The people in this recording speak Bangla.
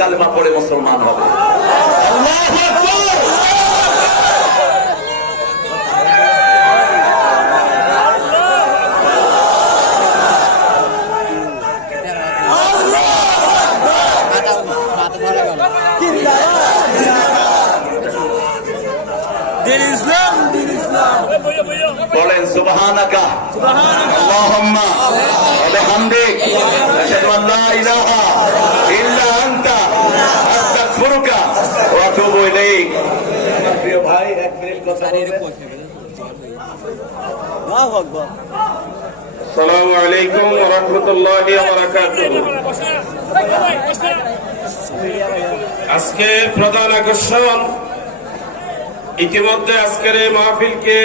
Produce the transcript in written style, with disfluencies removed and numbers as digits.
কালেমা পড়ে মুসলমান হবে। আল্লাহু আকবার। বলেন সুবহানাকা আল্লাহুম্মা ওয়া বিহামদিক আশহাদু আল লা ইলাহা ইল্লা আনতা আস্তাগফিরুকা ওয়া আতুবু ইলাইক। প্রিয় ভাই, এক মিনিট কথা বলবেন। আল্লাহু আকবার। আসসালামু আলাইকুম ওয়া রাহমাতুল্লাহি ওয়া বারাকাতুহু। আজকের প্রধান আকর্ষণ, ইতিমধ্যে আজকের এই মাহফিলকে